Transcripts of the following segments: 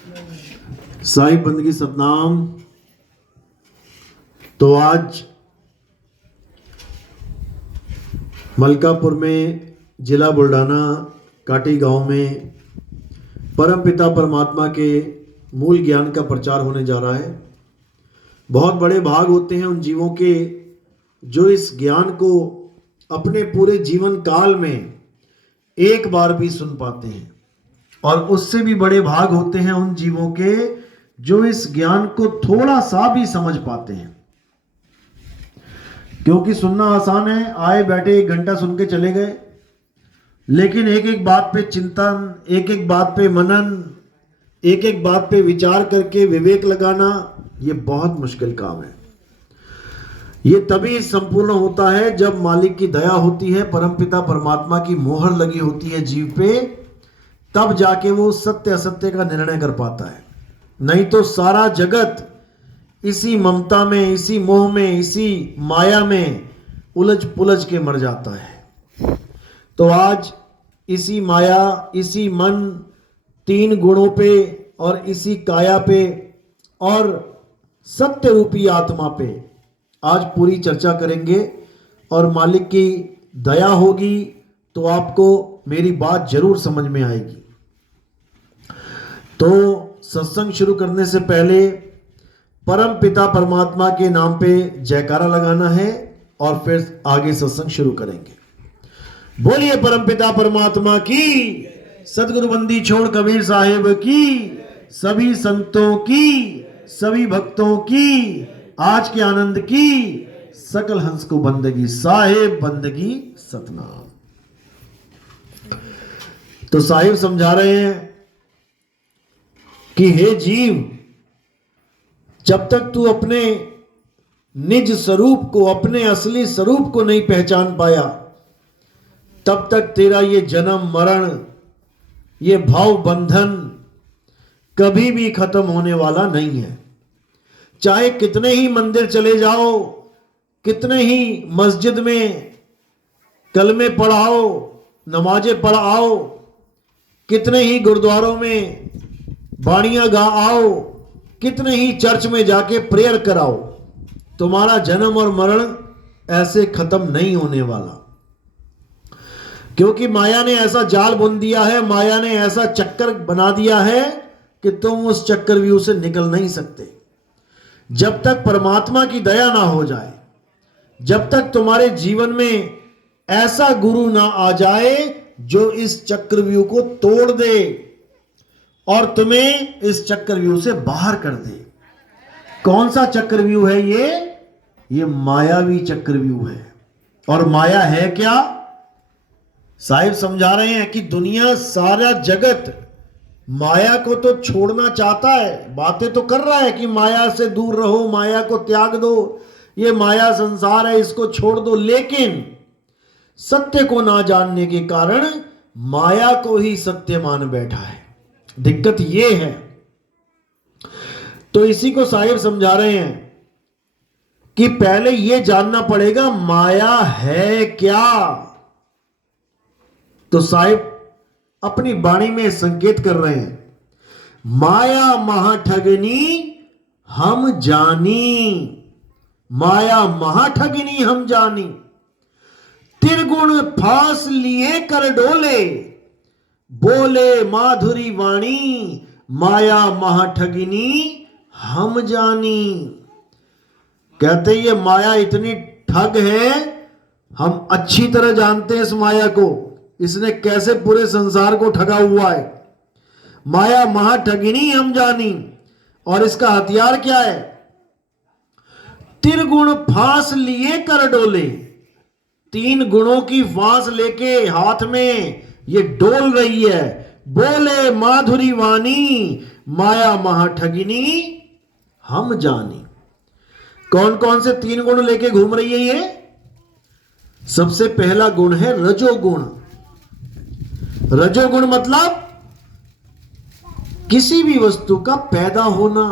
साहिब बंदगी सतनाम। तो आज मलकापुर में जिला बुल्ढाना काटी गांव में परम पिता परमात्मा के मूल ज्ञान का प्रचार होने जा रहा है। बहुत बड़े भाग होते हैं उन जीवों के जो इस ज्ञान को अपने पूरे जीवन काल में एक बार भी सुन पाते हैं, और उससे भी बड़े भाग होते हैं उन जीवों के जो इस ज्ञान को थोड़ा सा भी समझ पाते हैं। क्योंकि सुनना आसान है, आए बैठे 1 घंटा सुन के चले गए, लेकिन एक एक बात पे चिंतन, एक एक बात पे मनन, एक एक बात पे विचार करके विवेक लगाना, ये बहुत मुश्किल काम है। ये तभी संपूर्ण होता है जब मालिक की दया होती है, परमपिता परमात्मा की मोहर लगी होती है जीव पे, तब जाके वो सत्य असत्य का निर्णय कर पाता है। नहीं तो सारा जगत इसी ममता में, इसी मोह में, इसी माया में उलझ पुलझ के मर जाता है। तो आज इसी माया, इसी मन, 3 गुणों पे और इसी काया पे और सत्य रूपी आत्मा पे आज पूरी चर्चा करेंगे, और मालिक की दया होगी तो आपको मेरी बात जरूर समझ में आएगी। तो सत्संग शुरू करने से पहले परम पिता परमात्मा के नाम पे जयकारा लगाना है और फिर आगे सत्संग शुरू करेंगे। बोलिए परम पिता परमात्मा की, सदगुरु बंदी छोड़ कबीर साहिब की, सभी संतों की, सभी भक्तों की, आज के आनंद की, सकल हंस को बंदगी, साहिब बंदगी सतनाम। तो साहिब समझा रहे हैं कि हे जीव, जब तक तू अपने निज स्वरूप को, अपने असली स्वरूप को नहीं पहचान पाया, तब तक तेरा ये जन्म मरण, ये भाव बंधन कभी भी खत्म होने वाला नहीं है। चाहे कितने ही मंदिर चले जाओ, कितने ही मस्जिद में कलमे पढ़ाओ, नमाजें पढ़ाओ, कितने ही गुरुद्वारों में बाणियां गा आओ, कितने ही चर्च में जाके प्रेयर कराओ, तुम्हारा जन्म और मरण ऐसे खत्म नहीं होने वाला। क्योंकि माया ने ऐसा जाल बुन दिया है, माया ने ऐसा चक्कर बना दिया है कि तुम उस चक्रव्यूह से निकल नहीं सकते। जब तक परमात्मा की दया ना हो जाए, जब तक तुम्हारे जीवन में ऐसा गुरु ना आ जाए जो इस चक्रव्यूह को तोड़ दे और तुम्हें इस चक्रव्यूह से बाहर कर दे। कौन सा चक्रव्यूह है ये मायावी चक्रव्यूह है। और माया है क्या? साहिब समझा रहे हैं कि दुनिया, सारा जगत माया को तो छोड़ना चाहता है, बातें तो कर रहा है कि माया से दूर रहो, माया को त्याग दो, ये माया संसार है, इसको छोड़ दो, लेकिन सत्य को ना जानने के कारण माया को ही सत्य मान बैठा है। दिक्कत ये है। तो इसी को साहिब समझा रहे हैं कि पहले ये जानना पड़ेगा माया है क्या। तो साहिब अपनी वाणी में संकेत कर रहे हैं, माया महाठगनी हम जानी, माया महाठगनी हम जानी, त्रिगुण फांस लिए कर डोले, बोले माधुरी वाणी, माया महाठगिनी हम जानी। कहते ये माया इतनी ठग है, हम अच्छी तरह जानते हैं इस माया को, इसने कैसे पूरे संसार को ठगा हुआ है। माया महाठगिनी हम जानी, और इसका हथियार क्या है? त्रिगुण फांस लिए कर डोले। 3 गुणों की फांस लेके हाथ में ये डोल रही है। बोले माधुरी वाणी, माया महाठगिनी हम जानी। कौन कौन से 3 गुण लेके घूम रही है ये? सबसे पहला गुण है रजोगुण। रजोगुण मतलब किसी भी वस्तु का पैदा होना।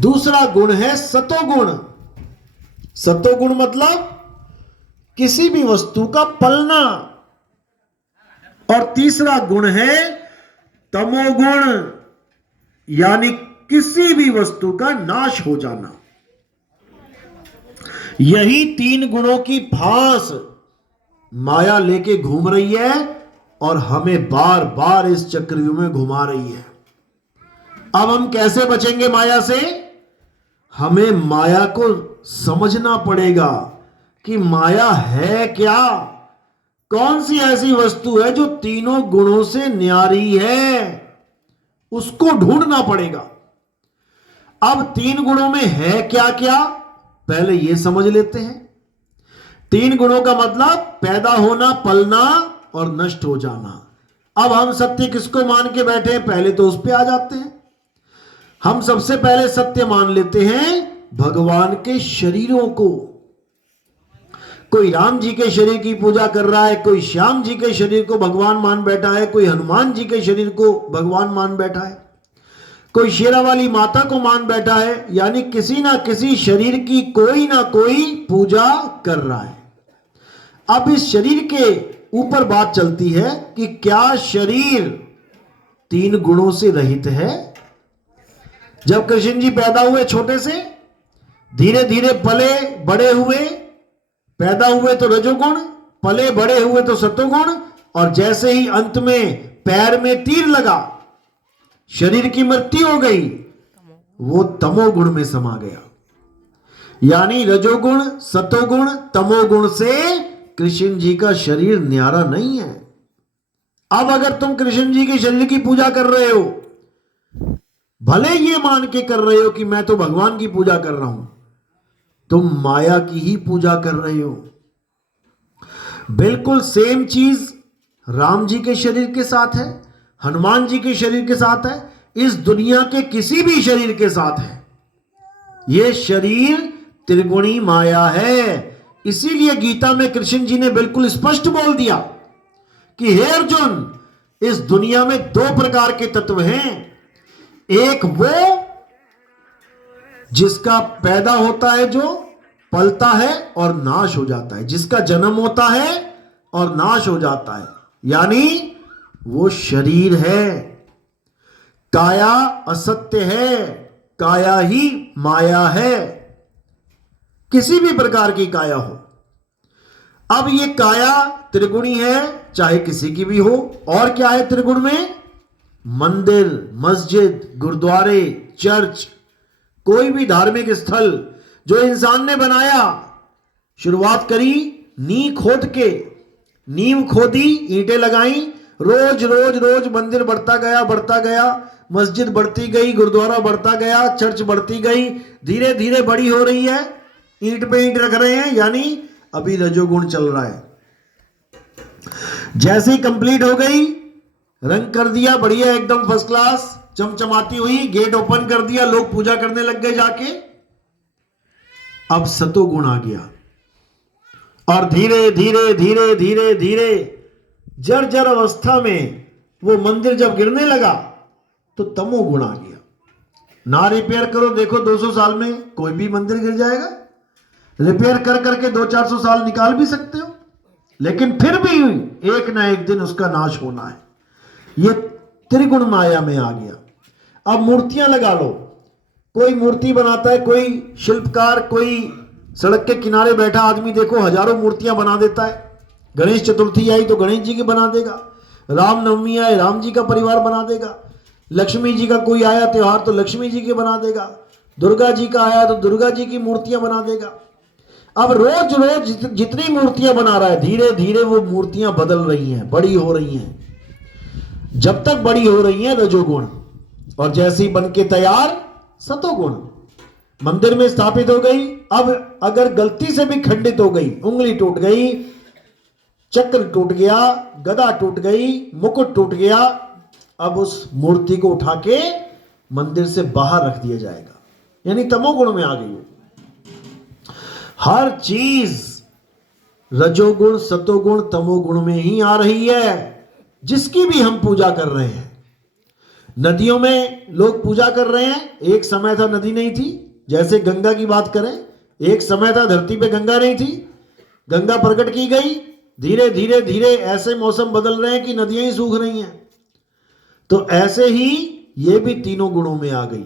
दूसरा गुण है सतोगुण। सतोगुण मतलब किसी भी वस्तु का पलना। और तीसरा गुण है तमोगुण यानी किसी भी वस्तु का नाश हो जाना। यही 3 गुणों की फांस माया लेके घूम रही है और हमें बार बार इस चक्रव्यूह में घुमा रही है। अब हम कैसे बचेंगे माया से? हमें माया को समझना पड़ेगा कि माया है क्या, कौन सी ऐसी वस्तु है जो तीनों गुणों से न्यारी है, उसको ढूंढना पड़ेगा। अब 3 गुणों में है क्या क्या, पहले यह समझ लेते हैं। 3 गुणों का मतलब पैदा होना, पलना और नष्ट हो जाना। अब हम सत्य किसको मान के बैठे हैं? पहले तो उस पे आ जाते हैं। हम सबसे पहले सत्य मान लेते हैं भगवान के शरीरों को। कोई राम जी के शरीर की पूजा कर रहा है, कोई श्याम जी के शरीर को भगवान मान बैठा है, कोई हनुमान जी के शरीर को भगवान मान बैठा है, कोई शेरा वाली माता को मान बैठा है। यानी किसी ना किसी शरीर की कोई ना कोई पूजा कर रहा है। अब इस शरीर के ऊपर बात चलती है कि क्या शरीर 3 गुणों से रहित है? जब कृष्ण जी पैदा हुए छोटे से, धीरे धीरे पले बड़े हुए, पैदा हुए तो रजोगुण, पले बड़े हुए तो सतोगुण, और जैसे ही अंत में पैर में तीर लगा, शरीर की मृत्यु हो गई, वो तमोगुण में समा गया। यानी रजोगुण, सतोगुण, तमोगुण से कृष्ण जी का शरीर न्यारा नहीं है। अब अगर तुम कृष्ण जी के शरीर की पूजा कर रहे हो, भले ये मान के कर रहे हो कि मैं तो भगवान की पूजा कर रहा हूं, तुम माया की ही पूजा कर रहे हो। बिल्कुल सेम चीज राम जी के शरीर के साथ है, हनुमान जी के शरीर के साथ है, इस दुनिया के किसी भी शरीर के साथ है। यह शरीर त्रिगुणी माया है। इसीलिए गीता में कृष्ण जी ने बिल्कुल स्पष्ट बोल दिया कि हे अर्जुन, इस दुनिया में 2 प्रकार के तत्व हैं। एक वो जिसका पैदा होता है, जो पलता है और नाश हो जाता है, जिसका जन्म होता है और नाश हो जाता है, यानी वो शरीर है। काया असत्य है, काया ही माया है, किसी भी प्रकार की काया हो। अब ये काया त्रिगुणी है, चाहे किसी की भी हो। और क्या है त्रिगुण में? मंदिर, मस्जिद, गुरुद्वारे, चर्च, कोई भी धार्मिक स्थल जो इंसान ने बनाया। शुरुआत करी नींव खोद के, नींव खोदी, ईंटें लगाई, रोज रोज रोज मंदिर बढ़ता गया, मस्जिद बढ़ती गई, गुरुद्वारा बढ़ता गया, चर्च बढ़ती गई, धीरे धीरे बड़ी हो रही है, ईंट पे ईंट रख रहे हैं, यानी अभी रजोगुण चल रहा है। जैसे ही कंप्लीट हो गई, रंग कर दिया बढ़िया एकदम फर्स्ट क्लास, चमचमाती हुई, गेट ओपन कर दिया, लोग पूजा करने लग गए जाके। अब सतोगुण आ गया और धीरे धीरे धीरे धीरे धीरे जर्जर अवस्था में वो मंदिर जब गिरने लगा तो तमोगुण आ गया। ना रिपेयर करो, देखो 200 साल में कोई भी मंदिर गिर जाएगा। रिपेयर कर करके 200-400 साल निकाल भी सकते हो, लेकिन फिर भी एक ना एक दिन उसका नाश होना है। ये त्रिगुण माया में आ गया। अब मूर्तियां लगा लो, कोई मूर्ति बनाता है, कोई शिल्पकार, कोई सड़क के किनारे बैठा आदमी देखो हजारों मूर्तियां बना देता है। गणेश चतुर्थी आई तो गणेश जी की बना देगा, रामनवमी आए राम जी का परिवार बना देगा, लक्ष्मी जी का कोई आया त्योहार तो लक्ष्मी जी के बना देगा, दुर्गा जी का आया तो दुर्गा जी की मूर्तियां बना देगा। अब रोज रोज जितनी मूर्तियां बना रहा है, धीरे धीरे वो मूर्तियां बदल रही हैं, बड़ी हो रही हैं। जब तक बड़ी हो रही हैं रजोगुण, और जैसे ही बन के तैयार सतोगुण मंदिर में स्थापित हो गई। अब अगर गलती से भी खंडित हो गई, उंगली टूट गई, चक्र टूट गया, गदा टूट गई, मुकुट टूट गया, अब उस मूर्ति को उठा के मंदिर से बाहर रख दिया जाएगा, यानी तमोगुण में आ गई। हर चीज रजोगुण, सतोगुण, तमोगुण में ही आ रही है, जिसकी भी हम पूजा कर रहे हैं। नदियों में लोग पूजा कर रहे हैं। एक समय था नदी नहीं थी, जैसे गंगा की बात करें, एक समय था धरती पे गंगा नहीं थी, गंगा प्रकट की गई, धीरे धीरे धीरे ऐसे मौसम बदल रहे हैं कि नदियां ही सूख रही हैं। तो ऐसे ही ये भी तीनों गुणों में आ गई।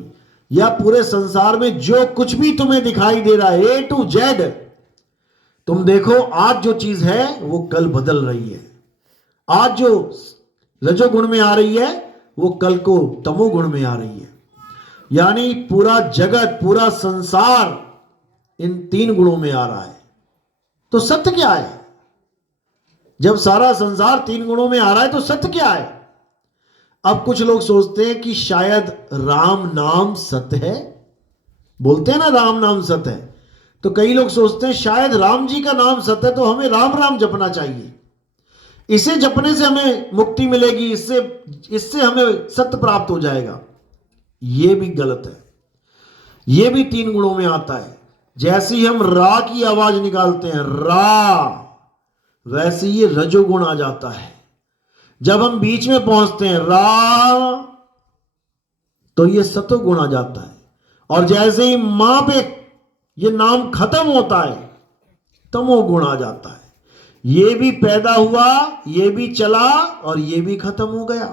या पूरे संसार में जो कुछ भी तुम्हें दिखाई दे रहा है ए टू जेड, तुम देखो आज जो चीज है वो कल बदल रही है। आज जो रजोगुण में आ रही है वो कल को तमोगुण में आ रही है। यानी पूरा जगत, पूरा संसार इन तीन गुणों में आ रहा है। तो सत्य क्या है? जब सारा संसार तीन गुणों में आ रहा है तो सत्य क्या है? अब कुछ लोग सोचते हैं कि शायद राम नाम सत्य है। बोलते हैं ना राम नाम सत्य है, तो कई लोग सोचते हैं शायद राम जी का नाम सत्य है, तो हमें राम राम जपना चाहिए, इसे जपने से हमें मुक्ति मिलेगी, इससे हमें सत्य प्राप्त हो जाएगा। यह भी गलत है। यह भी तीन गुणों में आता है। जैसे ही हम रा की आवाज निकालते हैं रा, वैसे ही रजोगुण आ जाता है। जब हम बीच में पहुंचते हैं रा, तो ये सतोगुण आ जाता है। और जैसे ही मां पे ये नाम खत्म होता है, तमोगुण आ जाता है। ये भी पैदा हुआ, ये भी चला और ये भी खत्म हो गया।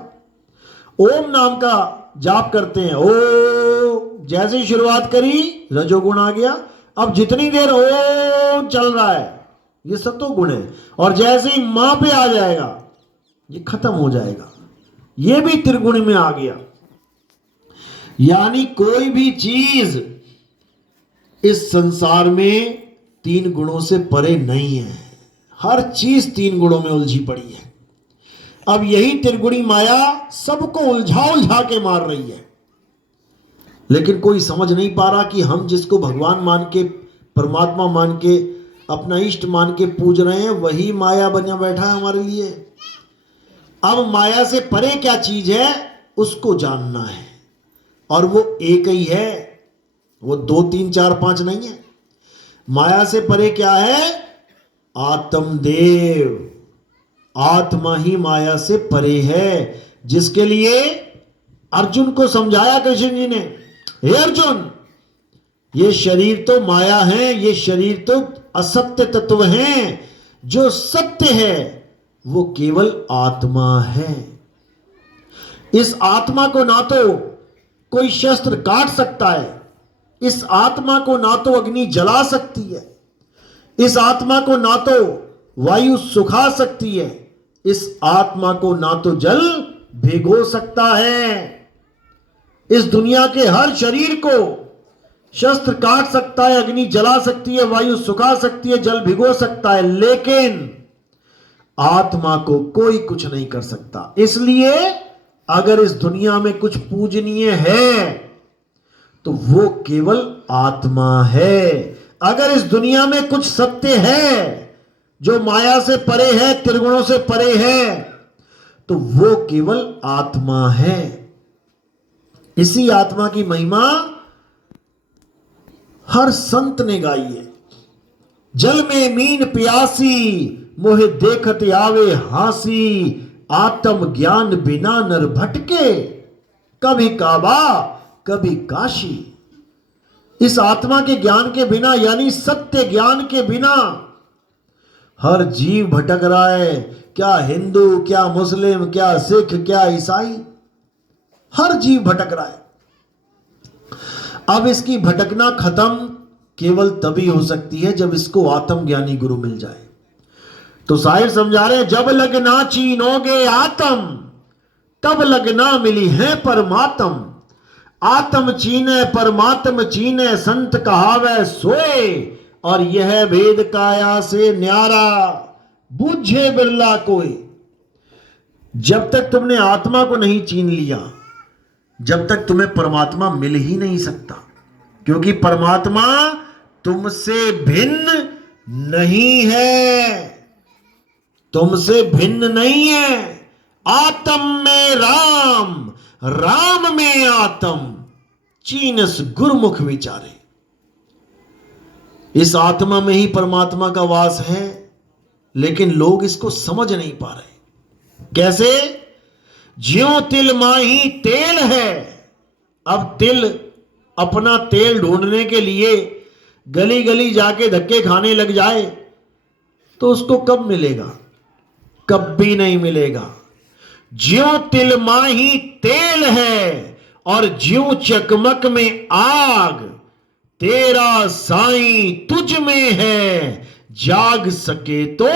ओम नाम का जाप करते हैं, ओ जैसे ही शुरुआत करी रजोगुण आ गया। अब जितनी देर ओम चल रहा है ये सतोगुण है, और जैसे ही मां पे आ जाएगा ये खत्म हो जाएगा, ये भी त्रिगुण में आ गया। यानी कोई भी चीज इस संसार में तीन गुणों से परे नहीं है। हर चीज तीन गुणों में उलझी पड़ी है। अब यही त्रिगुणी माया सबको उलझा के मार रही है, लेकिन कोई समझ नहीं पा रहा कि हम जिसको भगवान मान के, परमात्मा मान के, अपना इष्ट मान के पूज रहे हैं, वही माया बना बैठा है हमारे लिए। अब माया से परे क्या चीज है उसको जानना है, और वो एक ही है, वो 2 3 4 5 नहीं है। माया से परे क्या है? आत्मदेव। आत्मा ही माया से परे है, जिसके लिए अर्जुन को समझाया कृष्ण जी ने, हे अर्जुन, ये शरीर तो माया है, ये शरीर तो असत्य तत्व हैं, जो सत्य है वो केवल आत्मा है। इस आत्मा को ना तो कोई शस्त्र काट सकता है, इस आत्मा को ना तो अग्नि जला सकती है, इस आत्मा को ना तो वायु सुखा सकती है, इस आत्मा को ना तो जल भिगो सकता है। इस दुनिया के हर शरीर को शस्त्र काट सकता है, अग्नि जला सकती है, वायु सुखा सकती है, जल भिगो सकता है, लेकिन आत्मा को कोई कुछ नहीं कर सकता। इसलिए अगर इस दुनिया में कुछ पूजनीय है तो वो केवल आत्मा है। अगर इस दुनिया में कुछ सत्य है जो माया से परे है, त्रिगुणों से परे है, तो वो केवल आत्मा है। इसी आत्मा की महिमा हर संत ने गाई है। जल में मीन प्यासी, मोहे देखत आवे हासी, आत्म ज्ञान बिना नर भटके, कभी काबा कभी काशी। इस आत्मा के ज्ञान के बिना, यानी सत्य ज्ञान के बिना हर जीव भटक रहा है। क्या हिंदू, क्या मुस्लिम, क्या सिख, क्या ईसाई, हर जीव भटक रहा है। अब इसकी भटकना खत्म केवल तभी हो सकती है जब इसको आत्मज्ञानी गुरु मिल जाए। तो साहिब समझा रहे हैं, जब लगना चीनोगे आत्म, तब लगना मिली है परमात्म। आत्म चीने परमात्म चीने, संत कहावे सोए, और यह भेद काया से न्यारा, बूझे बिरला कोई। जब तक तुमने आत्मा को नहीं चीन लिया, जब तक तुम्हें परमात्मा मिल ही नहीं सकता, क्योंकि परमात्मा तुमसे भिन्न नहीं है, तुमसे भिन्न नहीं है। आत्म में राम, राम में आत्म, चीनस गुरुमुख विचारे। इस आत्मा में ही परमात्मा का वास है, लेकिन लोग इसको समझ नहीं पा रहे। कैसे? ज्यों तिल माही तेल है। अब तिल अपना तेल ढूंढने के लिए गली गली जाके धक्के खाने लग जाए तो उसको कब मिलेगा? कभी नहीं मिलेगा। ज्यों तिल माही तेल है और ज्यों चकमक में आग, तेरा साईं तुझ में है, जाग सके तो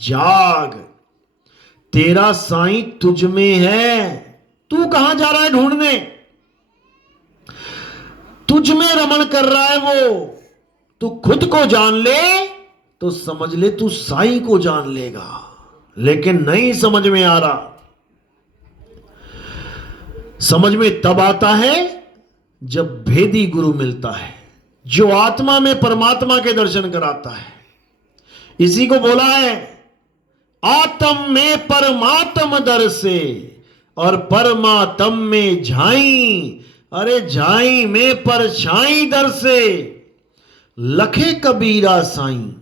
जाग। तेरा साईं तुझ में है, तू कहां जा रहा है ढूंढने? तुझ में रमण कर रहा है वो। तू खुद को जान ले तो समझ ले तू साईं को जान लेगा, लेकिन नहीं समझ में आ रहा। समझ में तब आता है जब भेदी गुरु मिलता है, जो आत्मा में परमात्मा के दर्शन कराता है। इसी को बोला है, आत्म में परमात्म दर से और परमात्म में झाई, अरे झाई में परछाई दर से, लखे कबीरा साईं।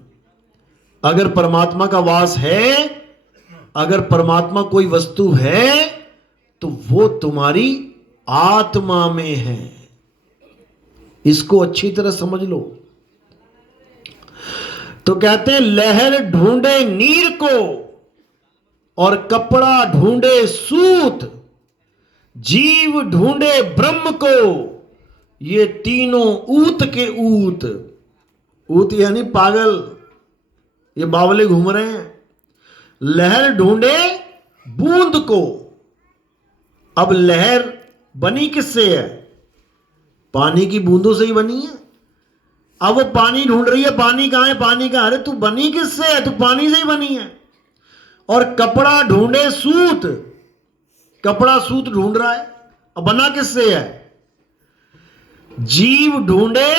अगर परमात्मा का वास है, अगर परमात्मा कोई वस्तु है, तो वो तुम्हारी आत्मा में है। इसको अच्छी तरह समझ लो। तो कहते हैं, लहर ढूंढे नीर को और कपड़ा ढूंढे सूत, जीव ढूंढे ब्रह्म को, ये तीनों ऊत के ऊत। ऊत यानी पागल, ये बावले घूम रहे हैं। लहर ढूंढे बूंद को। अब लहर बनी किससे है? पानी की बूंदों से ही बनी है। अब वो पानी ढूंढ रही है, पानी कहां है, पानी कहां? अरे तू बनी किससे है? तू पानी से ही बनी है। और कपड़ा ढूंढे सूत, कपड़ा सूत ढूंढ रहा है। अब बना किससे है? जीव ढूंढे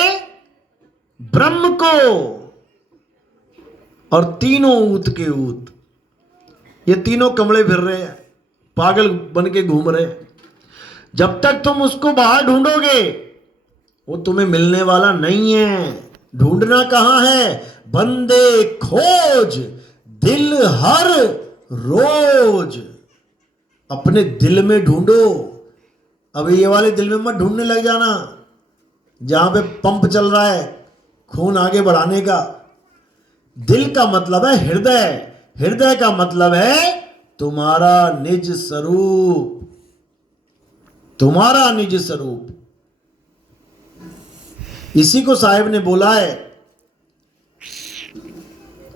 ब्रह्म को, और तीनों ऊत के ऊत। ये तीनों कमले फिर रहे हैं, पागल बन के घूम रहे हैं। जब तक तुम उसको बाहर ढूंढोगे, वो तुम्हें मिलने वाला नहीं है। ढूंढना कहां है? बंदे खोज दिल हर रोज। अपने दिल में ढूंढो। अब ये वाले दिल में मत ढूंढने लग जाना जहां पे पंप चल रहा है खून आगे बढ़ाने का। दिल का मतलब है हृदय, हृदय का मतलब है तुम्हारा निज स्वरूप, तुम्हारा निज स्वरूप। इसी को साहिब ने बोला है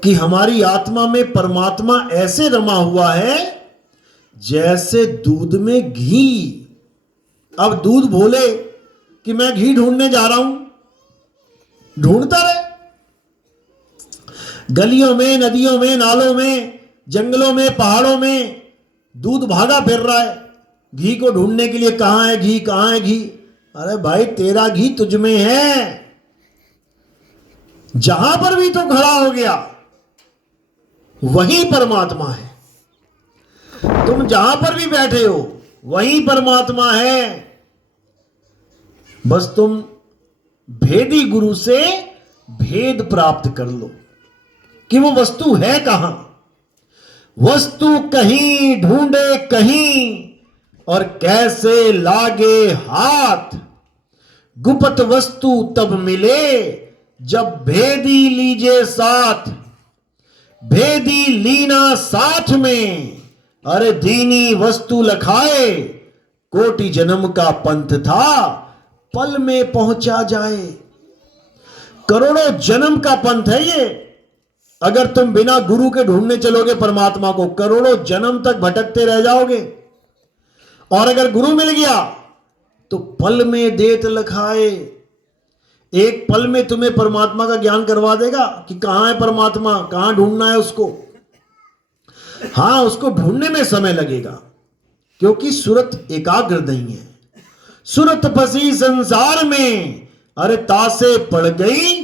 कि हमारी आत्मा में परमात्मा ऐसे रमा हुआ है जैसे दूध में घी। अब दूध बोले कि मैं घी ढूंढने जा रहा हूं, ढूंढता रहे। गलियों में, नदियों में, नालों में, जंगलों में, पहाड़ों में दूध भागा फिर रहा है घी को ढूंढने के लिए। कहां है घी, कहां है घी? अरे भाई, तेरा घी तुझ में है। जहां पर भी तो खड़ा हो गया वहीं परमात्मा है। तुम जहां पर भी बैठे हो वहीं परमात्मा है। बस तुम भेदी गुरु से भेद प्राप्त कर लो कि वो वस्तु है कहां। वस्तु कहीं ढूंढे कहीं और कैसे लागे हाथ। गुप्त वस्तु तब मिले जब भेदी लीजे साथ। भेदी लीना साथ में, अरे दीनी वस्तु लखाए। कोटि जन्म का पंथ था, पल में पहुंचा जाए। करोड़ों जन्म का पंथ है ये। अगर तुम बिना गुरु के ढूंढने चलोगे परमात्मा को, करोड़ों जन्म तक भटकते रह जाओगे। और अगर गुरु मिल गया तो पल में देत लखाए। एक पल में तुम्हें परमात्मा का ज्ञान करवा देगा कि कहां है परमात्मा, कहां ढूंढना है उसको। हां, उसको ढूंढने में समय लगेगा क्योंकि सूरत एकाग्र नहीं है। सूरत फंसी संसार में, अरे तासे पड़ गई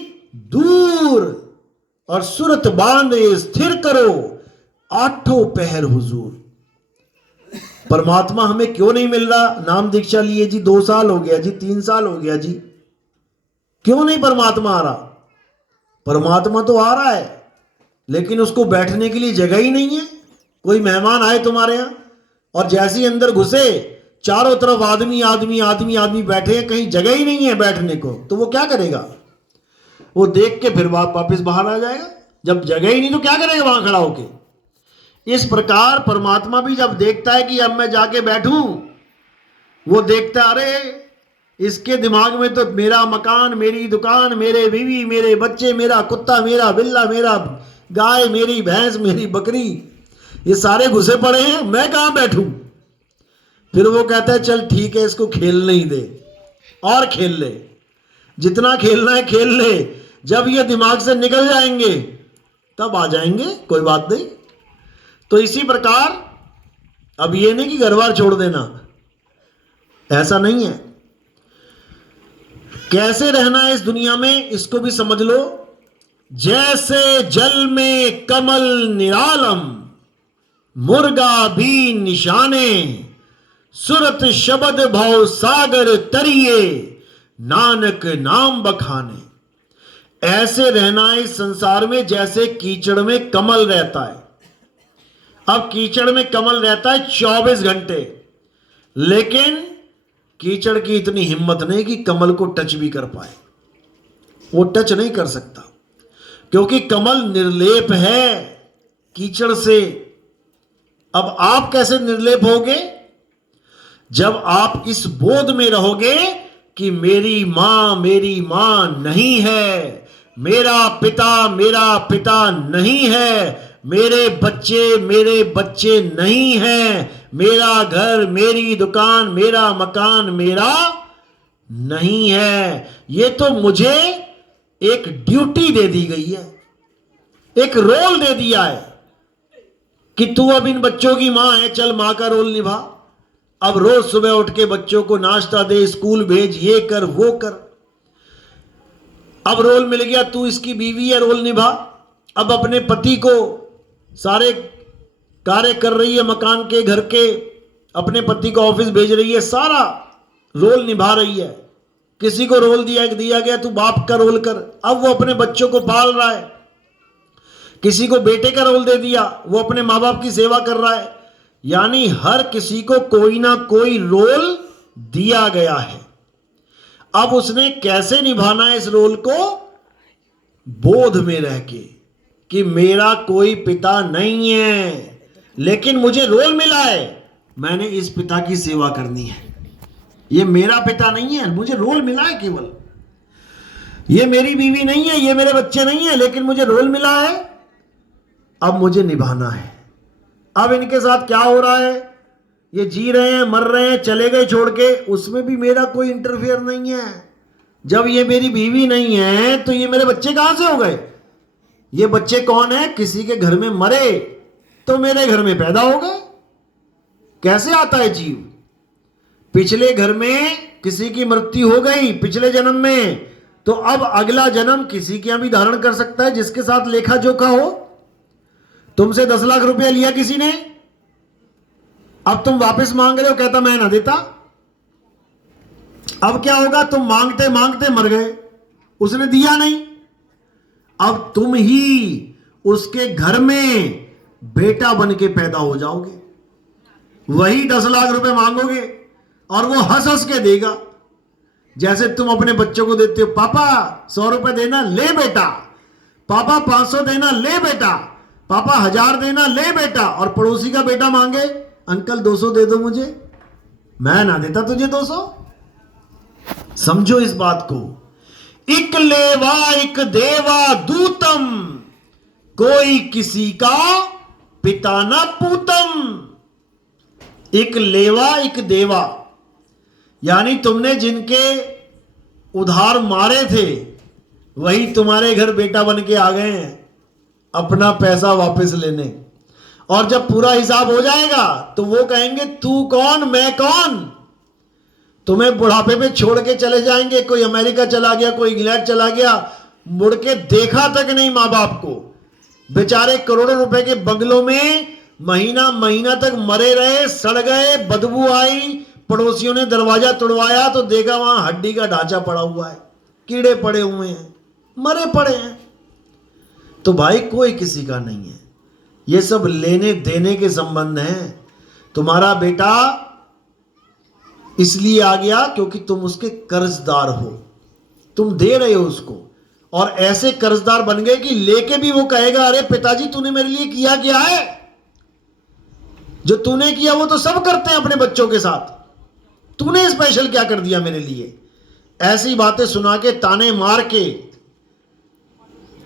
दूर। और सूरत बांधे स्थिर करो, आठों पहर हुजूर। परमात्मा हमें क्यों नहीं मिल रहा? नाम दीक्षा लिए जी 2 साल हो गया जी, 3 साल हो गया जी, क्यों नहीं परमात्मा आ रहा? परमात्मा तो आ रहा है, लेकिन उसको बैठने के लिए जगह ही नहीं है। कोई मेहमान आए तुम्हारे यहां और जैसे ही अंदर घुसे, चारों तरफ आदमी आदमी आदमी आदमी बैठे हैं, कहीं जगह ही नहीं है बैठने को, तो वो क्या करेगा? वो देख के फिर वापस बाहर आ जाएगा। जब जगह ही नहीं तो क्या करेगा वहां खड़ा होके? इस प्रकार परमात्मा भी जब देखता है कि अब मैं जाके बैठूं, वो देखता है अरे इसके दिमाग में तो मेरा मकान, मेरी दुकान, मेरे बीवी, मेरे बच्चे, मेरा कुत्ता, मेरा बिल्ला, मेरा गाय, मेरी भैंस, मेरी बकरी, ये सारे घुसे पड़े हैं, मैं कहां बैठूं। फिर वो कहता है चल ठीक है, इसको खेलने ही दे और खेल ले, जितना खेलना है खेल ले, जब ये दिमाग से निकल जाएंगे तब आ जाएंगे, कोई बात नहीं। तो इसी प्रकार अब ये नहीं कि घर बार छोड़ देना, ऐसा नहीं है। कैसे रहना है इस दुनिया में इसको भी समझ लो। जैसे जल में कमल निरालम, मुर्गा भी निशाने, सुरत शब्द भव सागर तरिए, नानक नाम बखाने। ऐसे रहना है इस संसार में जैसे कीचड़ में कमल रहता है। अब कीचड़ में कमल रहता है 24 घंटे, लेकिन कीचड़ की इतनी हिम्मत नहीं कि कमल को टच भी कर पाए, वो टच नहीं कर सकता, क्योंकि कमल निर्लेप है कीचड़ से। अब आप कैसे निर्लेप होगे? जब आप इस बोध में रहोगे कि मेरी मां नहीं है, मेरा पिता नहीं है, मेरे बच्चे नहीं हैं, मेरा घर, मेरी दुकान, मेरा मकान मेरा नहीं है। ये तो मुझे एक ड्यूटी दे दी गई है, एक रोल दे दिया है कि तू अब इन बच्चों की मां है, चल मां का रोल निभा। अब रोज सुबह उठ के बच्चों को नाश्ता दे, स्कूल भेज, ये कर वो कर। अब रोल मिल गया, तू इसकी बीवी है, रोल निभा। अब अपने पति को सारे कार्य कर रही है, मकान के, घर के, अपने पति को ऑफिस भेज रही है, सारा रोल निभा रही है। किसी को रोल दिया गया तू बाप का रोल कर, अब वो अपने बच्चों को पाल रहा है। किसी को बेटे का रोल दे दिया, वो अपने माँ बाप की सेवा कर रहा है। यानी हर किसी को कोई ना कोई रोल दिया गया है। अब उसने कैसे निभाना है इस रोल को? बोध में रह के कि मेरा कोई पिता नहीं है, लेकिन मुझे रोल मिला है, मैंने इस पिता की सेवा करनी है। ये मेरा पिता नहीं है, मुझे रोल मिला है केवल। ये मेरी बीवी नहीं है, ये मेरे बच्चे नहीं है, लेकिन मुझे रोल मिला है, अब मुझे निभाना है। अब इनके साथ क्या हो रहा है, ये जी रहे हैं, मर रहे हैं, चले गए छोड़ के, उसमें भी मेरा कोई इंटरफेयर नहीं है। जब ये मेरी बीवी नहीं है तो ये मेरे बच्चे कहां से हो गए? ये बच्चे कौन है? किसी के घर में मरे तो मेरे घर में पैदा हो गए। कैसे आता है जीव? पिछले घर में किसी की मृत्यु हो गई पिछले जन्म में, तो अब अगला जन्म किसी के यहां भी धारण कर सकता है जिसके साथ लेखा जोखा हो। तुमसे 10 लाख रुपया लिया किसी ने, अब तुम वापस मांग रहे हो, कहता मैं ना देता। अब क्या होगा? तुम मांगते मांगते मर गए, उसने दिया नहीं। अब तुम ही उसके घर में बेटा बन के पैदा हो जाओगे, वही 10 लाख रुपए मांगोगे और वो हंस हंस के देगा। जैसे तुम अपने बच्चों को देते हो, पापा 100 रुपए देना, ले बेटा। पापा 500 देना, ले बेटा। पापा 1000 देना, ले बेटा। और पड़ोसी का बेटा मांगे, अंकल 200 दे दो मुझे, मैं ना देता तुझे 200। समझो इस बात को। इक लेवा इक देवा दूतम, कोई किसी का पिता ना पूतम। एक लेवा एक देवा, यानी तुमने जिनके उधार मारे थे वही तुम्हारे घर बेटा बन के आ गए हैं अपना पैसा वापस लेने। और जब पूरा हिसाब हो जाएगा तो वो कहेंगे तू कौन मैं कौन। तुम्हें बुढ़ापे में छोड़ के चले जाएंगे, कोई अमेरिका चला गया, कोई इंग्लैंड चला गया, मुड़ के देखा तक नहीं मां बाप को। बेचारे करोड़ों रुपए के बंगलों में महीना महीना तक मरे रहे, सड़ गए, बदबू आई, पड़ोसियों ने दरवाजा तोड़वाया तो देखा वहां हड्डी का ढांचा पड़ा हुआ है, कीड़े पड़े हुए हैं, मरे पड़े हैं। तो भाई कोई किसी का नहीं है, ये सब लेने देने के संबंध हैं। तुम्हारा बेटा इसलिए आ गया क्योंकि तुम उसके कर्जदार हो, तुम दे रहे हो उसको, और ऐसे कर्जदार बन गए कि लेके भी वो कहेगा अरे पिताजी तूने मेरे लिए किया क्या है, जो तूने किया वो तो सब करते हैं अपने बच्चों के साथ, तूने स्पेशल क्या कर दिया मेरे लिए? ऐसी बातें सुना के, ताने मार के,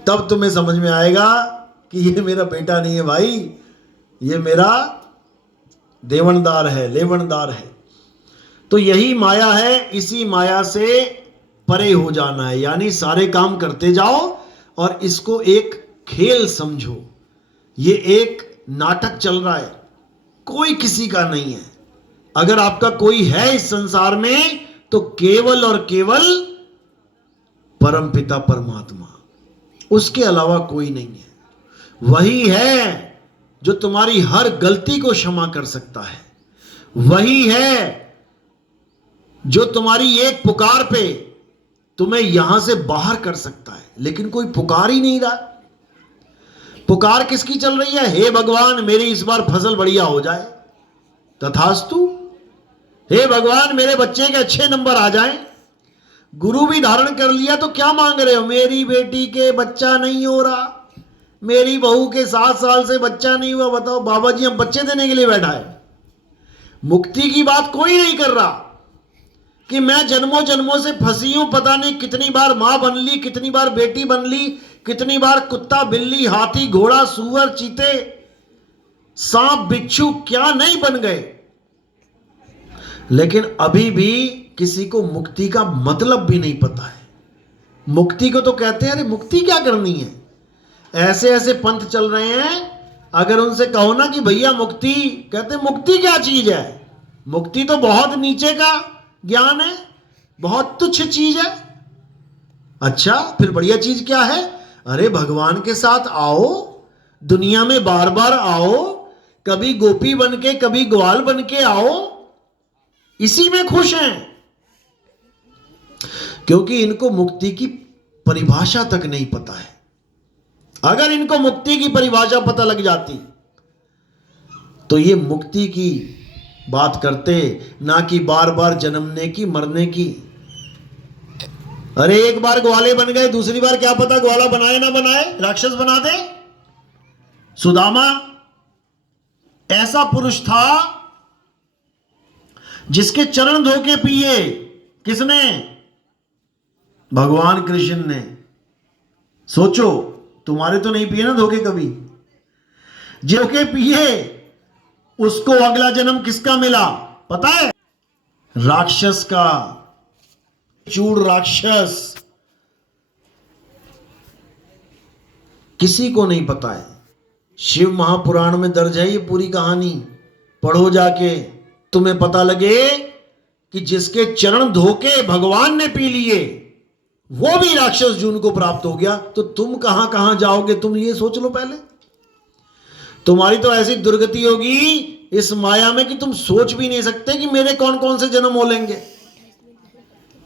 तब तुम्हें समझ में आएगा कि ये मेरा बेटा नहीं है भाई, ये मेरा देवनदार है, लेवनदार है। तो यही माया है, इसी माया से परे हो जाना है, यानी सारे काम करते जाओ और इसको एक खेल समझो। ये एक नाटक चल रहा है, कोई किसी का नहीं है। अगर आपका कोई है इस संसार में तो केवल और केवल परमपिता परमात्मा, उसके अलावा कोई नहीं है। वही है जो तुम्हारी हर गलती को क्षमा कर सकता है, वही है जो तुम्हारी एक पुकार पे तुम्हें यहां से बाहर कर सकता है। लेकिन कोई पुकार ही नहीं रहा। पुकार किसकी चल रही है? हे भगवान मेरी इस बार फसल बढ़िया हो जाए, तथास्तु। हे भगवान मेरे बच्चे के अच्छे नंबर आ जाएं। गुरु भी धारण कर लिया तो क्या मांग रहे हो? मेरी बेटी के बच्चा नहीं हो रहा, मेरी बहू के 7 साल से बच्चा नहीं हुआ। बताओ बाबा जी हम बच्चे देने के लिए बैठा है। मुक्ति की बात कोई नहीं कर रहा कि मैं जन्मों जन्मों से फंसी हूं, पता नहीं कितनी बार मां बन ली, कितनी बार बेटी बन ली, कितनी बार कुत्ता बिल्ली हाथी घोड़ा सूअर चीते सांप बिच्छू क्या नहीं बन गए। लेकिन अभी भी किसी को मुक्ति का मतलब भी नहीं पता है। मुक्ति को तो कहते हैं अरे मुक्ति क्या करनी है, ऐसे ऐसे पंथ चल रहे हैं। अगर उनसे कहो ना कि भैया मुक्ति, कहते मुक्ति क्या चीज है? मुक्ति तो बहुत नीचे का ज्ञान है, बहुत तुच्छ चीज है। अच्छा फिर बढ़िया चीज क्या है? अरे भगवान के साथ आओ, दुनिया में बार बार आओ, कभी गोपी बन के कभी ग्वाल बन के आओ, इसी में खुश हैं। क्योंकि इनको मुक्ति की परिभाषा तक नहीं पता है। अगर इनको मुक्ति की परिभाषा पता लग जाती तो ये मुक्ति की बात करते, ना कि बार बार जन्मने की मरने की। अरे एक बार ग्वाले बन गए, दूसरी बार क्या पता ग्वाला बनाए ना बनाए, राक्षस बना दे। सुदामा ऐसा पुरुष था जिसके चरण धो के पिए। किसने? भगवान कृष्ण ने। सोचो तुम्हारे तो नहीं पिए ना धोखे कभी। जो के पिए उसको अगला जन्म किसका मिला पता है? राक्षस का, चूड़ राक्षस। किसी को नहीं पता है। शिव महापुराण में दर्ज है ये पूरी कहानी, पढ़ो जाके, तुम्हें पता लगे कि जिसके चरण धोके भगवान ने पी लिए वो भी राक्षस जून को प्राप्त हो गया। तो तुम कहां कहां जाओगे? तुम ये सोच लो पहले। तुम्हारी तो ऐसी दुर्गति होगी इस माया में कि तुम सोच भी नहीं सकते कि मेरे कौन कौन से जन्म हो लेंगे।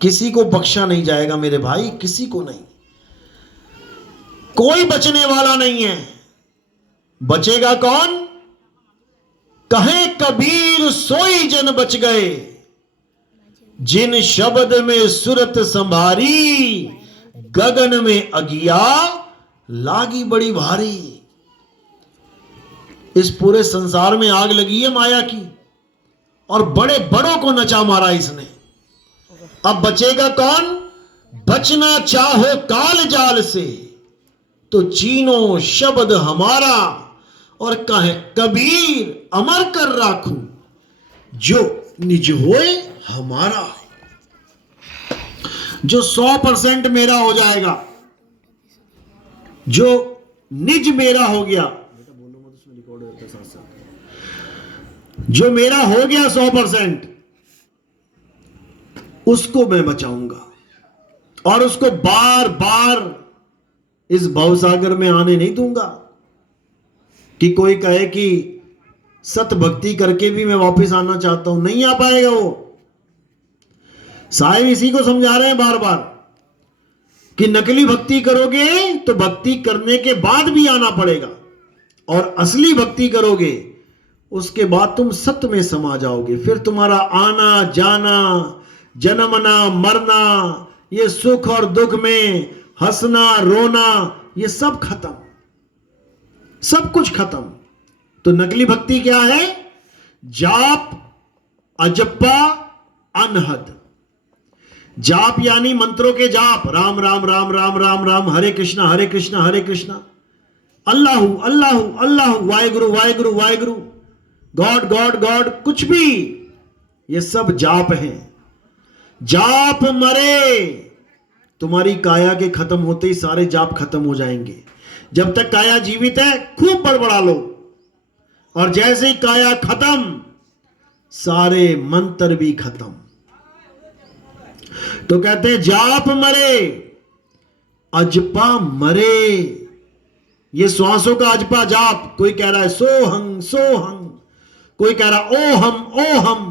किसी को बख्शा नहीं जाएगा मेरे भाई, किसी को नहीं। कोई बचने वाला नहीं है। बचेगा कौन? कहे कबीर सोई जन बच गए, जिन शब्द में सुरत संभारी, गगन में अगिया लागी बड़ी भारी। इस पूरे संसार में आग लगी है माया की और बड़े बड़ों को नचा मारा इसने। अब बचेगा कौन? बचना चाहो काल जाल से तो चीनो शब्द हमारा, और कहे कबीर अमर कर राखू, जो निज होए हमारा। जो 100% मेरा हो जाएगा, जो निज मेरा हो गया, जो मेरा हो गया 100%, उसको मैं बचाऊंगा और उसको बार बार इस भवसागर में आने नहीं दूंगा। कि कोई कहे कि सत भक्ति करके भी मैं वापस आना चाहता हूं, नहीं आ पाएगा वो। साहिब इसी को समझा रहे हैं बार बार कि नकली भक्ति करोगे तो भक्ति करने के बाद भी आना पड़ेगा, और असली भक्ति करोगे उसके बाद तुम सत्य में समा जाओगे। फिर तुम्हारा आना जाना, जन्मना मरना, ये सुख और दुख में हंसना रोना, ये सब खत्म, सब कुछ खत्म। तो नकली भक्ति क्या है? जाप, अजप्पा, अनहद। जाप यानी मंत्रों के जाप, राम राम राम राम राम राम, हरे कृष्णा हरे कृष्णा हरे कृष्णा, अल्लाहु अल्लाहु अल्लाहु, Waheguru Waheguru Waheguru, God God God, कुछ भी, ये सब जाप हैं। जाप मरे, तुम्हारी काया के खत्म होते ही सारे जाप खत्म हो जाएंगे। जब तक काया जीवित है खूब बड़बड़ा लो, और जैसे ही काया खत्म सारे मंत्र भी खत्म। तो कहते हैं जाप मरे, अजपा मरे, ये श्वासों का अजपा जाप। कोई कह रहा है सोहं सोहं, कोई कह रहा है ओहम ओहम,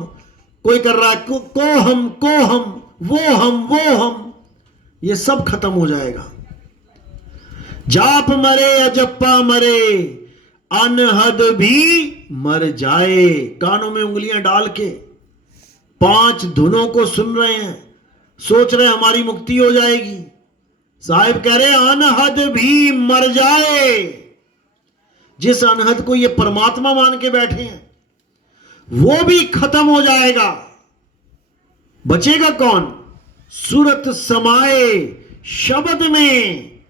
कोई कर रहा है कोहम कोहम, वो हम, ये सब खत्म हो जाएगा। जाप मरे, अजप्पा मरे, अनहद भी मर जाए। कानों में उंगलियां डाल के 5 धुनों को सुन रहे हैं, सोच रहे हमारी मुक्ति हो जाएगी। साहिब कह रहे अनहद भी मर जाए। जिस अनहद को ये परमात्मा मान के बैठे हैं वो भी खत्म हो जाएगा। बचेगा कौन? सूरत समाए शब्द में,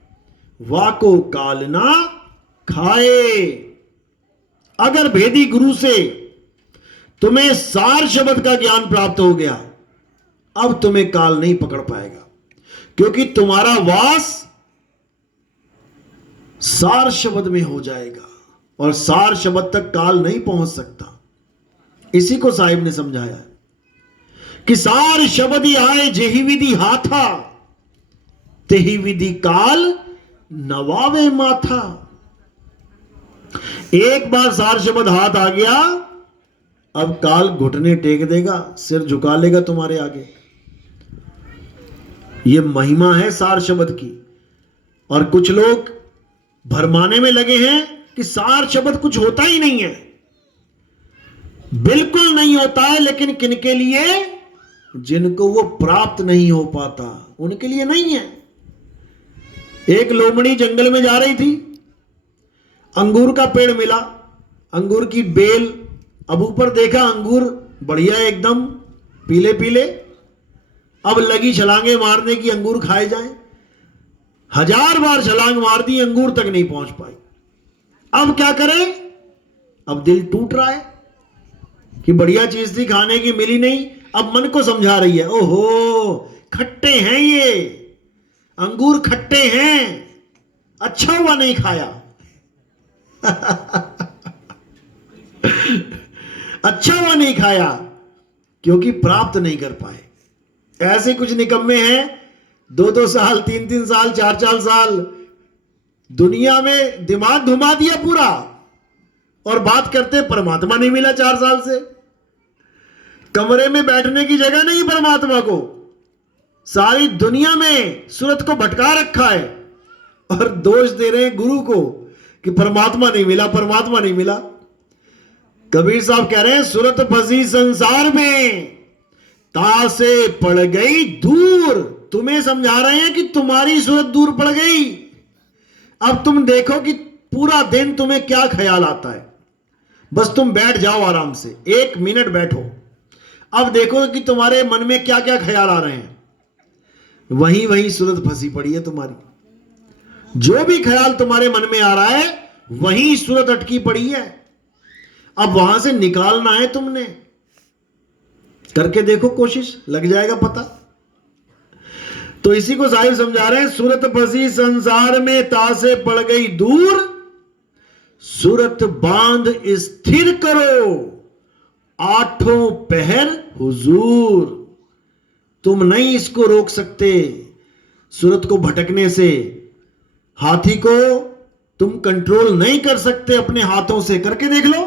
वाको काल ना खाए। अगर भेदी गुरु से तुम्हें सार शब्द का ज्ञान प्राप्त हो गया, अब तुम्हें काल नहीं पकड़ पाएगा, क्योंकि तुम्हारा वास सार शब्द में हो जाएगा, और सार शब्द तक काल नहीं पहुंच सकता। इसी को साहिब ने समझाया है कि सार शब्द आए जेहि विधि हाथा, तेहि विधि काल नवावे माथा। एक बार सार शब्द हाथ आ गया, अब काल घुटने टेक देगा, सिर झुका लेगा तुम्हारे आगे। यह महिमा है सार शब्द की। और कुछ लोग भरमाने में लगे हैं कि सार शब्द कुछ होता ही नहीं है। बिल्कुल नहीं होता है, लेकिन किनके लिए? जिनको वो प्राप्त नहीं हो पाता उनके लिए नहीं है। एक लोमड़ी जंगल में जा रही थी, अंगूर का पेड़ मिला, अंगूर की बेल, अब ऊपर देखा अंगूर बढ़िया एकदम पीले पीले, अब लगी छलांगे मारने की अंगूर खाए जाएं। 1000 बार छलांग मार दी, अंगूर तक नहीं पहुंच पाई। अब क्या करें? अब दिल टूट रहा है कि बढ़िया चीज थी खाने की, मिली नहीं। अब मन को समझा रही है, ओहो खट्टे हैं ये अंगूर, खट्टे हैं, अच्छा हुआ नहीं खाया। अच्छा हुआ नहीं खाया, क्योंकि प्राप्त नहीं कर पाए। ऐसे कुछ निकम्मे हैं 2-2 साल, 3-3 साल, 4-4 साल दुनिया में दिमाग घुमा दिया पूरा, और बात करते परमात्मा नहीं मिला 4 साल से। कमरे में बैठने की जगह नहीं परमात्मा को, सारी दुनिया में सूरत को भटका रखा है, और दोष दे रहे हैं गुरु को कि परमात्मा नहीं मिला, परमात्मा नहीं मिला। कबीर साहब कह रहे हैं सूरत फंसी संसार में, तासे पड़ गई दूर। तुम्हें समझा रहे हैं कि तुम्हारी सूरत दूर पड़ गई। अब तुम देखो कि पूरा दिन तुम्हें क्या ख्याल आता है। बस तुम बैठ जाओ आराम से, 1 मिनट बैठो, अब देखो कि तुम्हारे मन में क्या क्या ख्याल आ रहे हैं। वहीं वहीं सूरत फंसी पड़ी है तुम्हारी। जो भी ख्याल तुम्हारे मन में आ रहा है वहीं सूरत अटकी पड़ी है। अब वहां से निकालना है तुमने। करके देखो कोशिश, लग जाएगा पता। तो इसी को साहिब समझा रहे हैं, सूरत फंसी संसार में, तासे पड़ गई दूर, सूरत बांध स्थिर करो, 8 पहर हुजूर। तुम नहीं इसको रोक सकते, सूरत को भटकने से। हाथी को तुम कंट्रोल नहीं कर सकते अपने हाथों से, करके देख लो।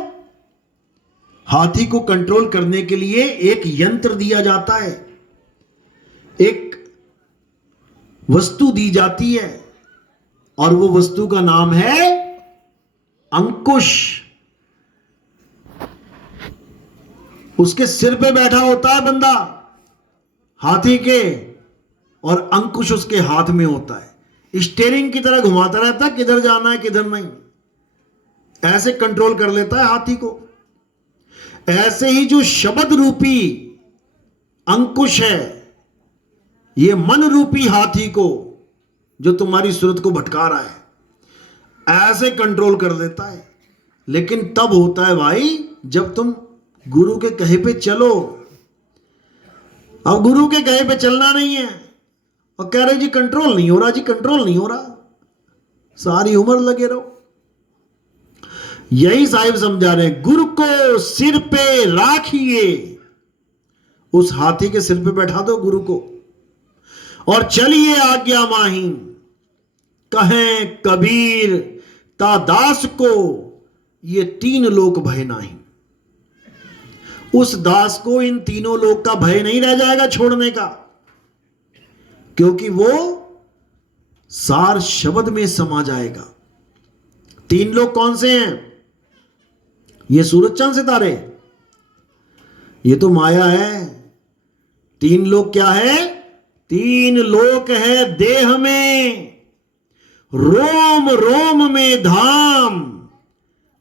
हाथी को कंट्रोल करने के लिए एक यंत्र दिया जाता है, एक वस्तु दी जाती है, और वो वस्तु का नाम है अंकुश। उसके सिर पे बैठा होता है बंदा हाथी के, और अंकुश उसके हाथ में होता है। स्टीयरिंग की तरह घुमाता रहता है, किधर जाना है किधर नहीं, ऐसे कंट्रोल कर लेता है हाथी को। ऐसे ही जो शब्द रूपी अंकुश है, ये मन रूपी हाथी को, जो तुम्हारी सूरत को भटका रहा है, ऐसे कंट्रोल कर देता है। लेकिन तब होता है भाई जब तुम गुरु के कहे पे चलो। अब गुरु के कहे पे चलना नहीं है और कह रहे जी कंट्रोल नहीं हो रहा, जी कंट्रोल नहीं हो रहा, सारी उम्र लगे रहो। यही साहिब समझा रहे हैं, गुरु को सिर पे राखिए, उस हाथी के सिर पे बैठा दो गुरु को, और चलिए आज्ञा माही। कहें कबीर ता दास को ये तीन लोक भय नाही। उस दास को इन तीनों लोक का भय नहीं रह जाएगा छोड़ने का, क्योंकि वो सार शब्द में समा जाएगा। तीन लोग कौन से हैं? ये सूरज चांद सितारे, ये तो माया है। तीन लोग क्या है? तीन लोक है देह में, रोम रोम में धाम,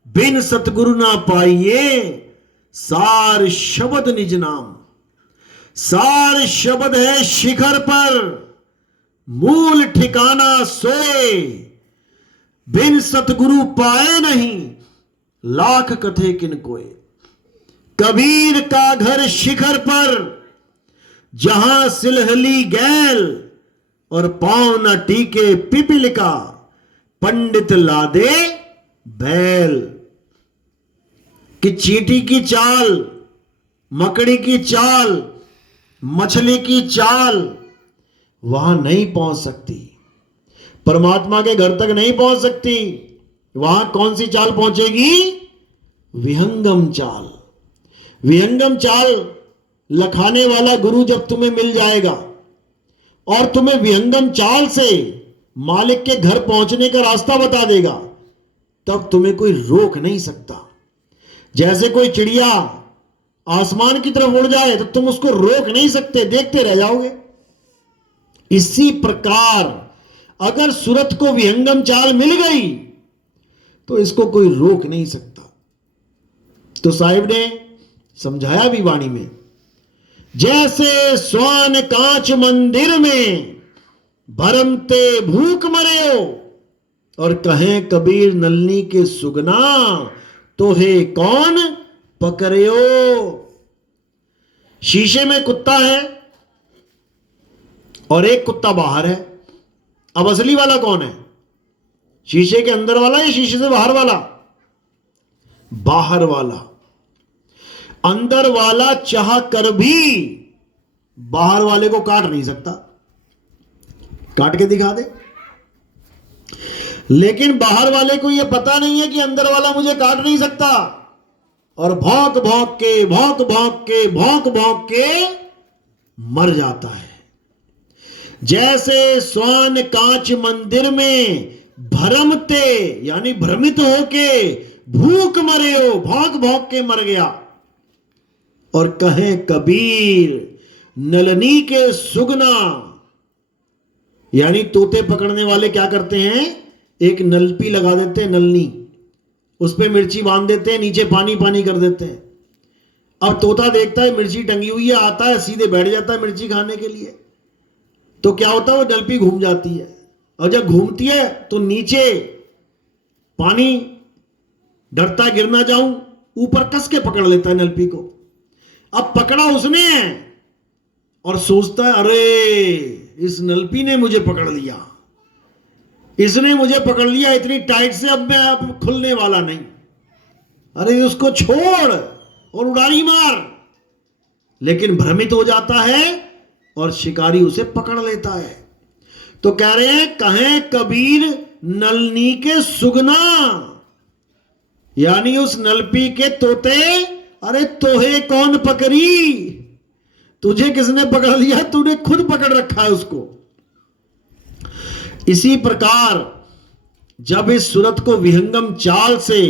बिन सतगुरु ना पाइए सार शब्द निज नाम। सार शब्द है शिखर पर, मूल ठिकाना सोए, बिन सतगुरु पाए नहीं लाख कथे किन कोय। कबीर का घर शिखर पर, जहां सिलहली गैल और पांव न टीके पिपिल का, पंडित लादे बैल। कि चींटी की चाल, मकड़ी की चाल, मछली की चाल वहां नहीं पहुंच सकती, परमात्मा के घर तक नहीं पहुंच सकती। वहां कौन सी चाल पहुंचेगी? विहंगम चाल। विहंगम चाल लखाने वाला गुरु जब तुम्हें मिल जाएगा और तुम्हें विहंगम चाल से मालिक के घर पहुंचने का रास्ता बता देगा, तब तुम्हें कोई रोक नहीं सकता। जैसे कोई चिड़िया आसमान की तरफ उड़ जाए तो तुम उसको रोक नहीं सकते, देखते रह जाओगे। इसी प्रकार अगर सूरत को विहंगम चाल मिल गई तो इसको कोई रोक नहीं सकता। तो साहिब ने समझाया भी वाणी में, जैसे स्वान कांच मंदिर में भरमते भूख मरे हो, और कहें कबीर नलनी के सुगना तो है कौन पकड़ियो। शीशे में कुत्ता है और एक कुत्ता बाहर है। अब असली वाला कौन है? शीशे के अंदर वाला या शीशे से बाहर वाला? बाहर वाला। अंदर वाला चाह कर भी बाहर वाले को काट नहीं सकता, काट के दिखा दे। लेकिन बाहर वाले को यह पता नहीं है कि अंदर वाला मुझे काट नहीं सकता, और भौंक भौंक के भौंक भौंक के भौंक भौंक के मर जाता है। जैसे स्वान कांच मंदिर में भरमते यानी भ्रमित होके भूख मरे हो, भौंक भौंक के मर गया। और कहें कबीर नलनी के सुगना, यानी तोते पकड़ने वाले क्या करते हैं? एक नलपी लगा देते हैं, नलनी, उस पे मिर्ची बांध देते हैं, नीचे पानी पानी कर देते हैं। अब तोता देखता है मिर्ची टंगी हुई है, आता है सीधे बैठ जाता है मिर्ची खाने के लिए। तो क्या होता है? वो नलपी घूम जाती है, और जब घूमती है तो नीचे पानी, डरता है गिर ना जाऊं, ऊपर कस के पकड़ लेता है नलपी को। अब पकड़ा उसने और सोचता है अरे इस नलपी ने मुझे पकड़ लिया, इसने मुझे पकड़ लिया इतनी टाइट से, अब मैं अब खुलने वाला नहीं। अरे उसको छोड़ और उड़ारी मार। लेकिन भ्रमित हो जाता है और शिकारी उसे पकड़ लेता है। तो कह रहे हैं कहें कबीर नलनी के सुगना, यानी उस नलपी के तोते, अरे तोहे कौन पकड़ी, तुझे किसने पकड़ लिया? तूने खुद पकड़ रखा है उसको। इसी प्रकार जब इस सूरत को विहंगम चाल से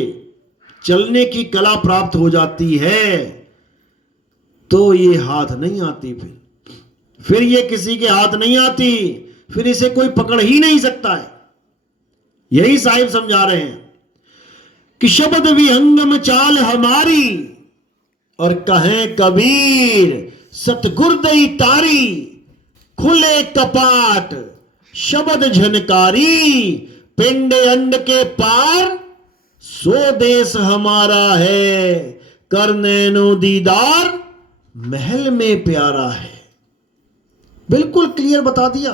चलने की कला प्राप्त हो जाती है तो ये हाथ नहीं आती, फिर ये किसी के हाथ नहीं आती, फिर इसे कोई पकड़ ही नहीं सकता है। यही साहिब समझा रहे हैं कि शब्द विहंगम चाल हमारी, और कहें कबीर सतगुर दई तारी, खुले कपाट शब्द झनकारी, पिंड अंड के पार सो देश हमारा है, कर नैनो दीदार महल में प्यारा है। बिल्कुल क्लियर बता दिया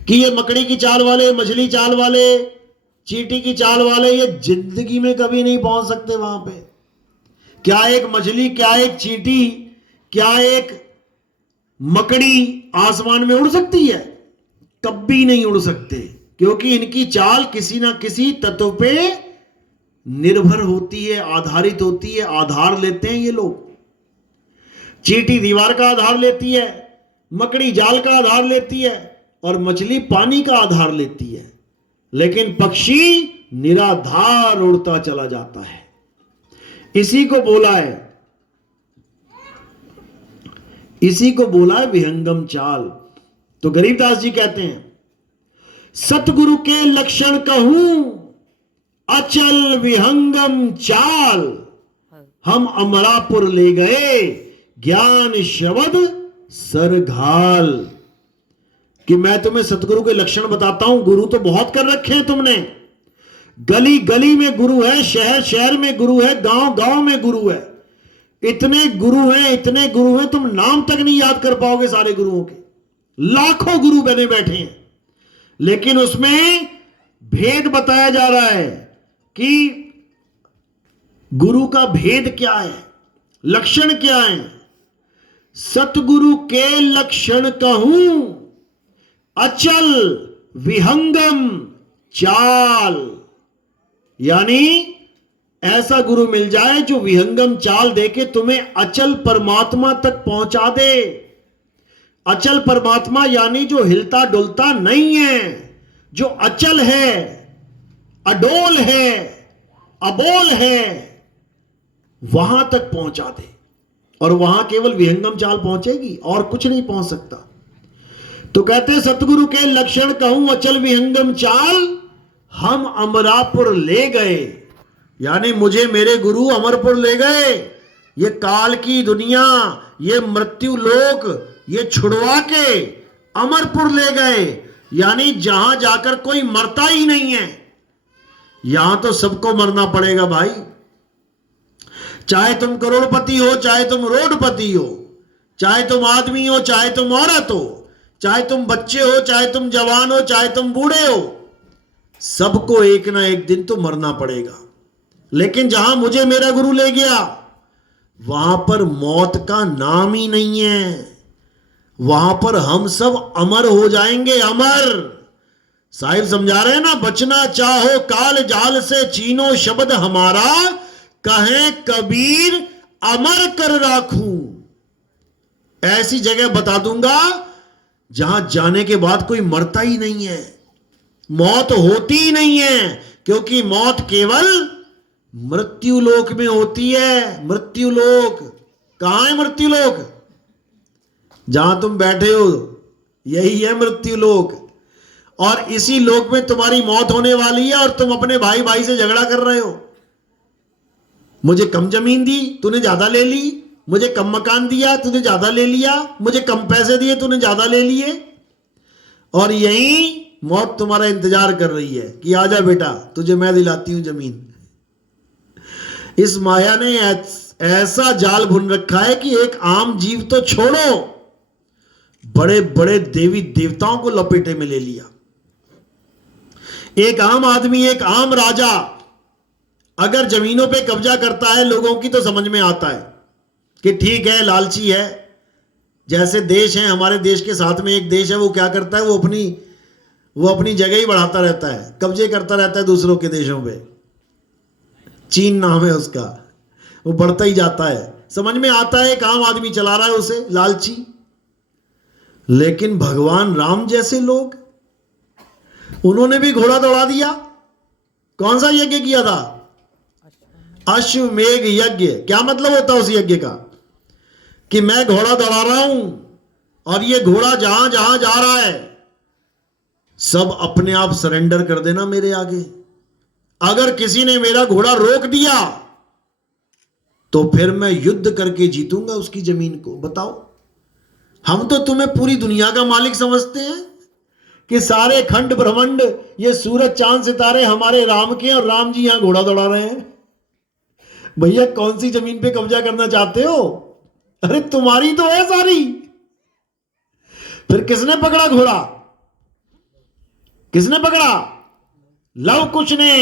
कि ये मकड़ी की चाल वाले, मछली चाल वाले, चींटी की चाल वाले ये जिंदगी में कभी नहीं पहुंच सकते वहां पे। क्या एक मछली, क्या एक चींटी, क्या एक मकड़ी आसमान में उड़ सकती है? कभी नहीं उड़ सकते, क्योंकि इनकी चाल किसी ना किसी तत्व पे निर्भर होती है, आधारित होती है, आधार लेते हैं ये लोग। चींटी दीवार का आधार लेती है, मकड़ी जाल का आधार लेती है और मछली पानी का आधार लेती है, लेकिन पक्षी निराधार उड़ता चला जाता है। इसी को बोला है विहंगम चाल। तो गरीबदास जी कहते हैं, सतगुरु के लक्षण कहूं अचल विहंगम चाल, हम अमरापुर ले गए ज्ञान शब्द सरघाल। कि मैं तुम्हें सतगुरु के लक्षण बताता हूं। गुरु तो बहुत कर रखे हैं तुमने, गली गली में गुरु है, शहर शहर में गुरु है, गांव गांव में गुरु है। इतने गुरु हैं, इतने गुरु हैं, तुम नाम तक नहीं याद कर पाओगे सारे गुरुओं के। लाखों गुरु बने बैठे हैं, लेकिन उसमें भेद बताया जा रहा है कि गुरु का भेद क्या है, लक्षण क्या है। सतगुरु के लक्षण कहूं अचल विहंगम चाल, यानी ऐसा गुरु मिल जाए जो विहंगम चाल देके तुम्हें अचल परमात्मा तक पहुंचा दे। अचल परमात्मा यानी जो हिलता डुलता नहीं है, जो अचल है, अडोल है, अबोल है, वहां तक पहुंचा दे। और वहां केवल विहंगम चाल पहुंचेगी और कुछ नहीं पहुंच सकता। तो कहते हैं सतगुरु के लक्षण कहूं अचल विहंगम चाल, हम अमरापुर ले गए, यानी मुझे मेरे गुरु अमरपुर ले गए। ये काल की दुनिया, ये मृत्यु लोक, ये छुड़वा के अमरपुर ले गए, यानी जहां जाकर कोई मरता ही नहीं है। यहां तो सबको मरना पड़ेगा भाई, चाहे तुम करोड़पति हो, चाहे तुम रोडपति हो, चाहे तुम आदमी हो, चाहे तुम औरत हो, चाहे तुम बच्चे हो, चाहे तुम जवान हो, चाहे तुम बूढ़े हो, सबको एक ना एक दिन तो मरना पड़ेगा। लेकिन जहां मुझे मेरा गुरु ले गया, वहां पर मौत का नाम ही नहीं है। वहां पर हम सब अमर हो जाएंगे, अमर। साहिब समझा रहे हैं ना, बचना चाहो काल जाल से चीनो शब्द हमारा, कहें कबीर अमर कर राखूं। ऐसी जगह बता दूंगा जहां जाने के बाद कोई मरता ही नहीं है, मौत होती ही नहीं है, क्योंकि मौत केवल मृत्यु लोक में होती है। मृत्यु लोक कहां है? मृत्यु लोक जहां तुम बैठे हो यही है मृत्यु लोक। और इसी लोक में तुम्हारी मौत होने वाली है और तुम अपने भाई भाई से झगड़ा कर रहे हो। मुझे कम जमीन दी, तूने ज्यादा ले ली। मुझे कम मकान दिया, तूने ज्यादा ले लिया। मुझे कम पैसे दिए, तूने ज्यादा ले लिए। और यही मौत तुम्हारा इंतजार कर रही है कि आजा बेटा, तुझे मैं दिलाती हूं जमीन। इस माया ने ऐसा जाल बुन रखा है कि एक आम जीव तो छोड़ो, बड़े बड़े देवी देवताओं को लपेटे में ले लिया। एक आम आदमी, एक आम राजा अगर जमीनों पे कब्जा करता है लोगों की, तो समझ में आता है कि ठीक है, लालची है। जैसे देश है, हमारे देश के साथ में एक देश है, वो क्या करता है, वो अपनी जगह ही बढ़ाता रहता है, कब्जे करता रहता है दूसरों के देशों पे। चीन नाम है उसका, वो बढ़ता ही जाता है। समझ में आता है एक आम आदमी चला रहा है उसे, लालची। लेकिन भगवान राम जैसे लोग, उन्होंने भी घोड़ा दौड़ा दिया। कौन सा यज्ञ किया था? अश्वमेघ यज्ञ। क्या मतलब होता है उस यज्ञ का? कि मैं घोड़ा दौड़ा रहा हूं और ये घोड़ा जहां जहां जा रहा है सब अपने आप सरेंडर कर देना मेरे आगे। अगर किसी ने मेरा घोड़ा रोक दिया तो फिर मैं युद्ध करके जीतूंगा उसकी जमीन को। बताओ, हम तो तुम्हें पूरी दुनिया का मालिक समझते हैं कि सारे खंड ब्रह्मांड, ये सूरज चांद सितारे हमारे राम के, और राम जी यहां घोड़ा दौड़ा रहे हैं। भैया कौन सी जमीन पे कब्जा करना चाहते हो? अरे तुम्हारी तो है सारी। फिर किसने पकड़ा घोड़ा? किसने पकड़ा? लव कुश ने।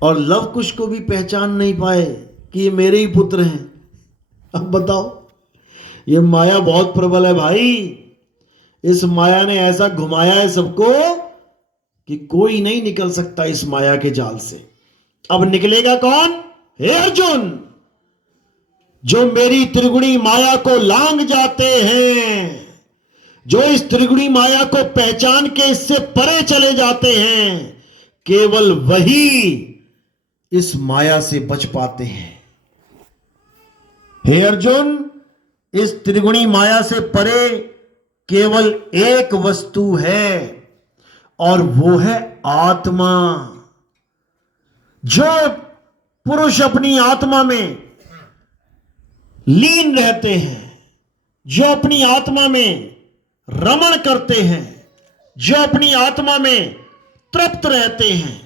और लव कुश को भी पहचान नहीं पाए कि ये मेरे ही पुत्र हैं। अब बताओ, ये माया बहुत प्रबल है भाई। इस माया ने ऐसा घुमाया है सबको कि कोई नहीं निकल सकता इस माया के जाल से। अब निकलेगा कौन? हे अर्जुन, जो मेरी त्रिगुणी माया को लांग जाते हैं, जो इस त्रिगुणी माया को पहचान के इससे परे चले जाते हैं, केवल वही इस माया से बच पाते हैं। हे अर्जुन, इस त्रिगुणी माया से परे केवल एक वस्तु है, और वो है आत्मा। जो पुरुष अपनी आत्मा में लीन रहते हैं, जो अपनी आत्मा में रमण करते हैं, जो अपनी आत्मा में तृप्त रहते हैं,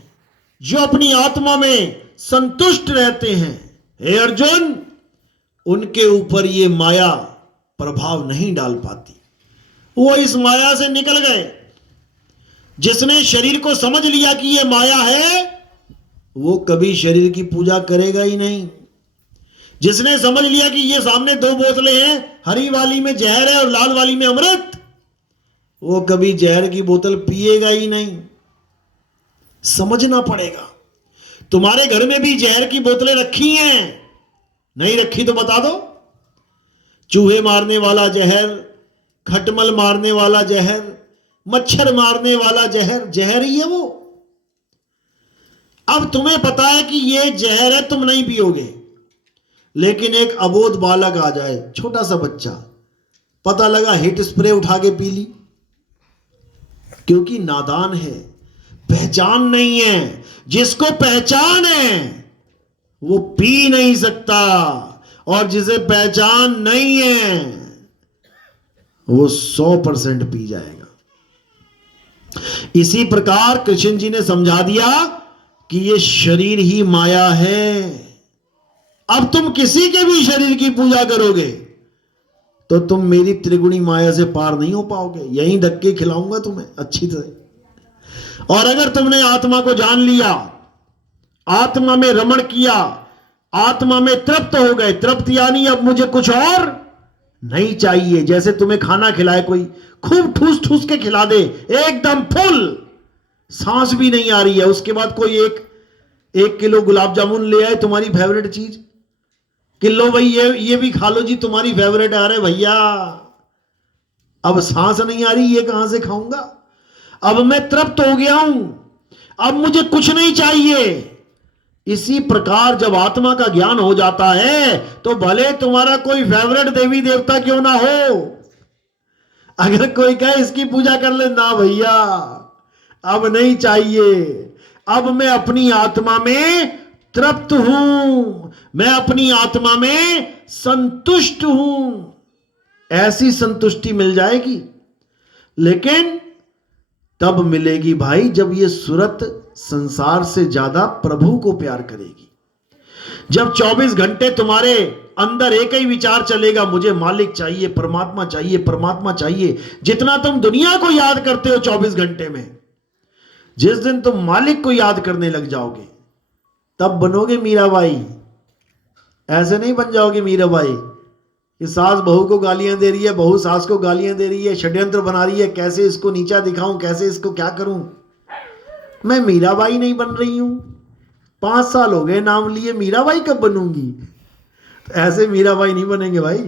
जो अपनी आत्मा में संतुष्ट रहते हैं, हे अर्जुन, उनके ऊपर ये माया प्रभाव नहीं डाल पाती। वो इस माया से निकल गए। जिसने शरीर को समझ लिया कि ये माया है, वो कभी शरीर की पूजा करेगा ही नहीं। जिसने समझ लिया कि ये सामने दो बोतलें हैं, हरी वाली में जहर है और लाल वाली में अमृत, वो कभी जहर की बोतल पिएगा ही नहीं। समझना पड़ेगा। तुम्हारे घर में भी जहर की बोतलें रखी हैं? नहीं रखी तो बता दो। चूहे मारने वाला जहर, खटमल मारने वाला जहर, मच्छर मारने वाला जहर, जहर ही है वो। अब तुम्हें पता है कि ये जहर है, तुम नहीं पियोगे, लेकिन एक अबोध बालक आ जाए, छोटा सा बच्चा, पता लगा हिट स्प्रे उठा के पी ली, क्योंकि नादान है, पहचान नहीं है। जिसको पहचान है वो पी नहीं सकता, और जिसे पहचान नहीं है वो 100% पी जाएगा। इसी प्रकार कृष्ण जी ने समझा दिया कि ये शरीर ही माया है। अब तुम किसी के भी शरीर की पूजा करोगे तो तुम मेरी त्रिगुणी माया से पार नहीं हो पाओगे। यहीं धक्के खिलाऊंगा तुम्हें अच्छी तरह। और अगर तुमने आत्मा को जान लिया, आत्मा में रमण किया, आत्मा में तृप्त हो गए, तृप्त यानी अब मुझे कुछ और नहीं चाहिए। जैसे तुम्हें खाना खिलाए कोई, खूब ठूस ठूस के खिला दे, एकदम फुल, सांस भी नहीं आ रही है, उसके बाद कोई एक किलो गुलाब जामुन ले आए, तुम्हारी फेवरेट चीज, किलो भाई ये भी खा लो जी, तुम्हारी फेवरेट। आ रहे भैया अब सांस नहीं आ रही, ये कहां से खाऊंगा? अब मैं तृप्त हो गया हूं, अब मुझे कुछ नहीं चाहिए। इसी प्रकार जब आत्मा का ज्ञान हो जाता है तो भले तुम्हारा कोई फेवरेट देवी देवता क्यों ना हो, अगर कोई कहे इसकी पूजा कर ले, ना भैया अब नहीं चाहिए, अब मैं अपनी आत्मा में तृप्त हूं, मैं अपनी आत्मा में संतुष्ट हूं। ऐसी संतुष्टि मिल जाएगी, लेकिन तब मिलेगी भाई जब ये सूरत संसार से ज्यादा प्रभु को प्यार करेगी। जब 24 घंटे तुम्हारे अंदर एक ही विचार चलेगा, मुझे मालिक चाहिए, परमात्मा चाहिए, परमात्मा चाहिए। जितना तुम दुनिया को याद करते हो 24 घंटे में, जिस दिन तुम मालिक को याद करने लग जाओगे तब बनोगे मीराबाई। ऐसे नहीं बन जाओगे मीराबाई कि सास बहू को गालियां दे रही है, बहू सास को गालियां दे रही है, षड्यंत्र बना रही है, कैसे इसको नीचा दिखाऊं, कैसे इसको क्या करूं। मैं मीराबाई नहीं बन रही हूं, 5 साल हो गए नाम लिए, मीराबाई कब बनूंगी? तो ऐसे मीराबाई नहीं बनेंगे भाई।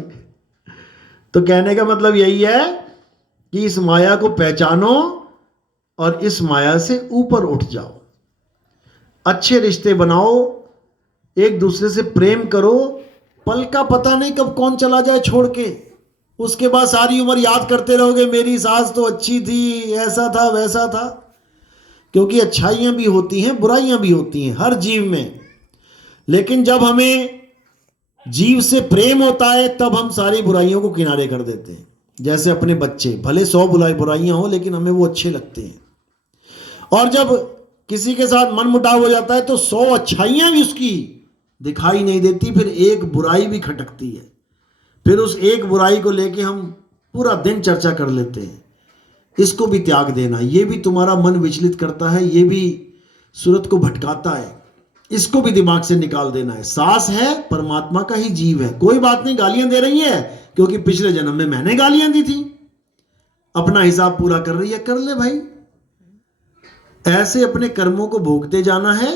तो कहने का मतलब यही है कि इस माया को पहचानो और इस माया से ऊपर उठ जाओ। अच्छे रिश्ते बनाओ, एक दूसरे से प्रेम करो। पल का पता नहीं कब कौन चला जाए छोड़ के, उसके बाद सारी उम्र याद करते रहोगे, मेरी सास तो अच्छी थी, ऐसा था वैसा था। क्योंकि अच्छाइयाँ भी होती हैं, बुराइयाँ भी होती हैं हर जीव में। लेकिन जब हमें जीव से प्रेम होता है तब हम सारी बुराइयों को किनारे कर देते हैं। जैसे अपने बच्चे, भले 100 बुराइयां हो लेकिन हमें वो अच्छे लगते हैं। और जब किसी के साथ मन मुटाव हो जाता है तो 100 अच्छाइयां भी उसकी दिखाई नहीं देती, फिर एक बुराई भी खटकती है। फिर उस एक बुराई को लेके हम पूरा दिन चर्चा कर लेते हैं। इसको भी त्याग देना, ये भी तुम्हारा मन विचलित करता है, ये भी सूरत को भटकाता है, इसको भी दिमाग से निकाल देना है। सांस है परमात्मा का ही जीव है। कोई बात नहीं, गालियां दे रही है क्योंकि पिछले जन्म में मैंने गालियां दी थी, अपना हिसाब पूरा कर रही है, कर ले भाई। ऐसे अपने कर्मों को भोगते जाना है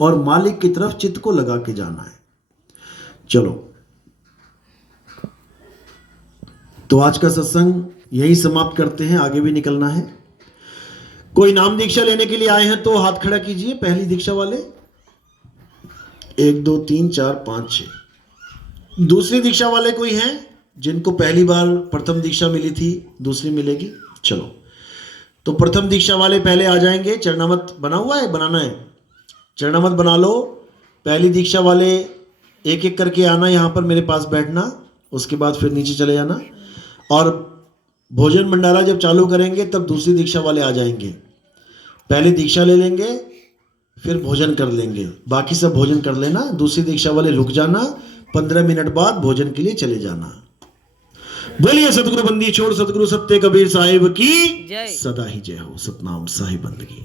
और मालिक की तरफ चित्त को लगा के जाना है। चलो, तो आज का सत्संग यही समाप्त करते हैं, आगे भी निकलना है। कोई नाम दीक्षा लेने के लिए आए हैं तो हाथ खड़ा कीजिए। पहली दीक्षा वाले 1 2 3 4 5 6। दूसरी दीक्षा वाले कोई हैं जिनको पहली बार प्रथम दीक्षा मिली थी, दूसरी मिलेगी? चलो, तो प्रथम दीक्षा वाले पहले आ जाएंगे। चरणामत बना हुआ है, बनाना है, चरणामत बना लो। पहली दीक्षा वाले एक एक करके आना, यहाँ पर मेरे पास बैठना, उसके बाद फिर नीचे चले जाना। और भोजन भंडारा जब चालू करेंगे तब दूसरी दीक्षा वाले आ जाएंगे। पहले दीक्षा ले लेंगे, फिर भोजन कर लेंगे, बाकी सब भोजन कर लेना। दूसरी दीक्षा वाले रुक जाना, 15 मिनट बाद भोजन के लिए चले जाना। बोलिए सतगुरु बंदी छोड़ सतगुरु सत्य कबीर साहिब की सदा ही जय हो। सतनाम साहिब बंदगी।